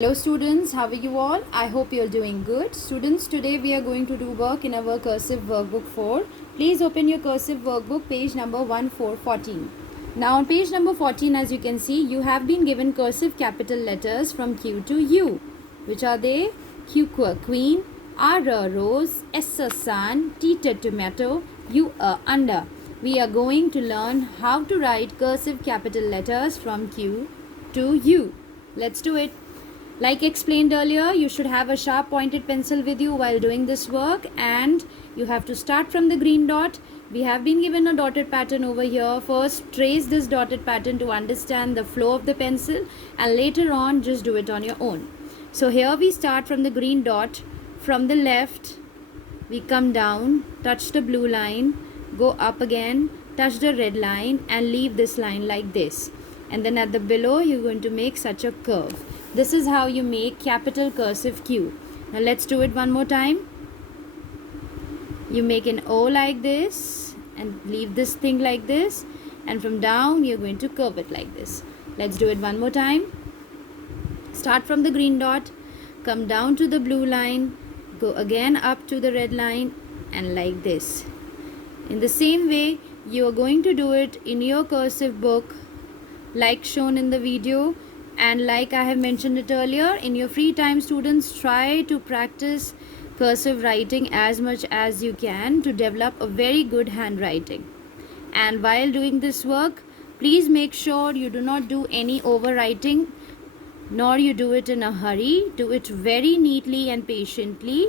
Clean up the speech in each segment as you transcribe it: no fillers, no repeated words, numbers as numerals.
Hello students, how are you all? I hope you're doing good. Students, today we are going to do work in our cursive workbook 4. Please open your cursive workbook page number 1414. Now on page number 14, as you can see, you have been given cursive capital letters from Q to U. Which are they? Q queen, R rose, S sun, T tomato, U under. We are going to learn how to write cursive capital letters from Q to U. Let's do it. Like explained earlier, you should have a sharp pointed pencil with you while doing this work, and you have to start from the green dot. We have been given a dotted pattern over here. First, trace this dotted pattern to understand the flow of the pencil, and later on just do it on your own. So here we start from the green dot. From the left, we come down, touch the blue line, go up again, touch the red line, and leave this line like this. And then at the below, you're going to make such a curve. This is how you make capital cursive Q. Now let's do it one more time. You make an O like this and leave this thing like this, and from down you're going to curve it like this. Let's do it one more time. Start from the green dot, come down to the blue line, go again up to the red line, and like this. In the same way, you are going to do it in your cursive book like shown in the video. And like I have mentioned it earlier, in your free time, students, try to practice cursive writing as much as you can to develop a very good handwriting. And while doing this work, please make sure you do not do any overwriting, nor you do it in a hurry. Do it very neatly and patiently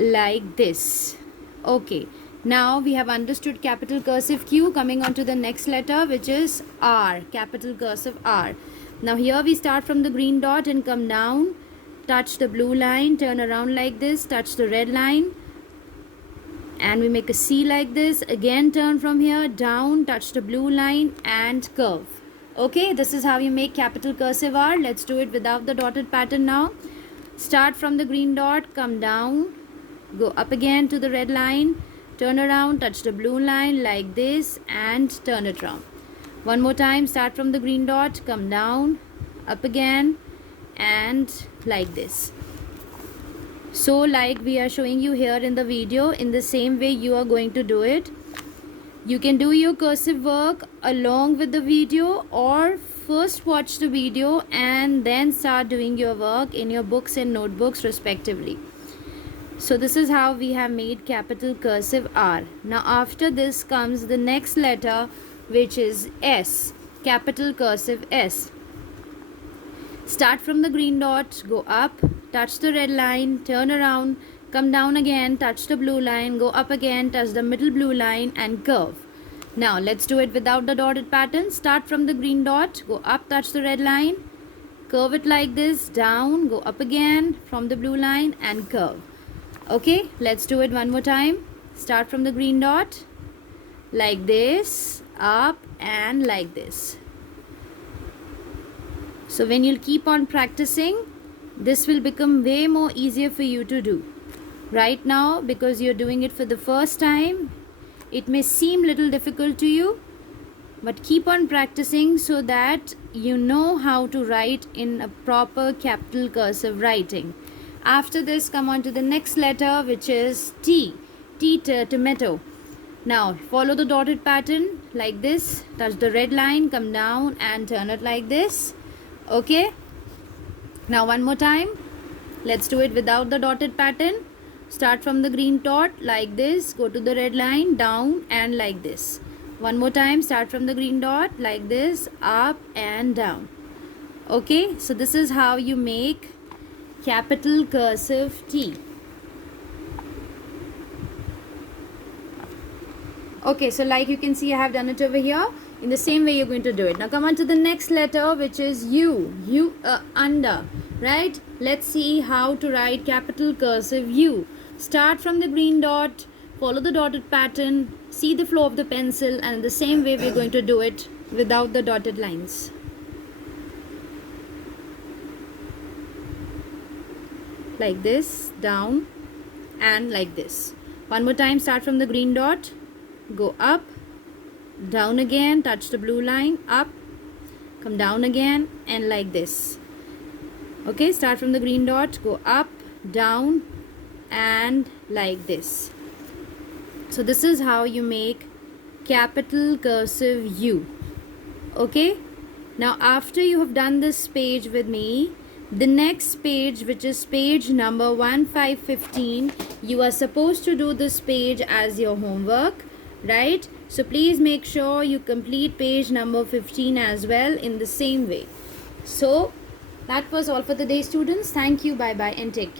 like this. Okay. Now we have understood capital cursive Q. Coming on to the next letter, which is R, capital cursive R. Now here we start from the green dot and come down, touch the blue line, turn around like this, touch the red line, and we make a C like this. Again turn from here, down, touch the blue line, and curve. Okay, this is how you make capital cursive R. Let's do it without the dotted pattern now. Start from the green dot, come down, go up again to the red line, turn around, touch the blue line like this, and turn it around. One more time, start from the green dot, come down, up again, and like this. So like we are showing you here in the video, in the same way you are going to do it. You can do your cursive work along with the video, or first watch the video and then start doing your work in your books and notebooks respectively. So this is how we have made capital cursive R. Now after this comes the next letter, which is S, capital cursive S. Start from the green dot, go up, touch the red line, turn around, come down again, touch the blue line, go up again, touch the middle blue line, and curve. Now let's do it without the dotted pattern. Start from the green dot, go up, touch the red line, curve it like this, down, go up again from the blue line, and curve. Okay, let's do it one more time. Start from the green dot like this, up, and like this. So when you'll keep on practicing, this will become way more easier for you to do. Right now, because you're doing it for the first time, it may seem little difficult to you, but keep on practicing so that you know how to write in a proper capital cursive writing. After this, come on to the next letter, which is T. T tomato. Now follow the dotted pattern like this. Touch the red line, come down, and turn it like this. Okay. Now one more time. Let's do it without the dotted pattern. Start from the green dot like this. Go to the red line, down, and like this. One more time. Start from the green dot like this, up and down. Okay. So this is how you make capital cursive T. Okay, so like you can see, I have done it over here. In the same way you're going to do it. Now come on to the next letter, which is U. U under, right? Let's see how to write capital cursive U. Start from the green dot, follow the dotted pattern, see the flow of the pencil, and in the same way we're going to do it without the dotted lines. Like this, down, and like this. One more time, start from the green dot, go up, down again, touch the blue line, up, come down again, and like this. Okay, start from the green dot, go up, down, and like this. So this is how you make capital cursive U. Okay, now after you have done this page with me, the next page, which is page number 1515, you are supposed to do this page as your homework, right? So please make sure you complete page number 15 as well in the same way. So that was all for the day, students. Thank you, bye bye, and take care.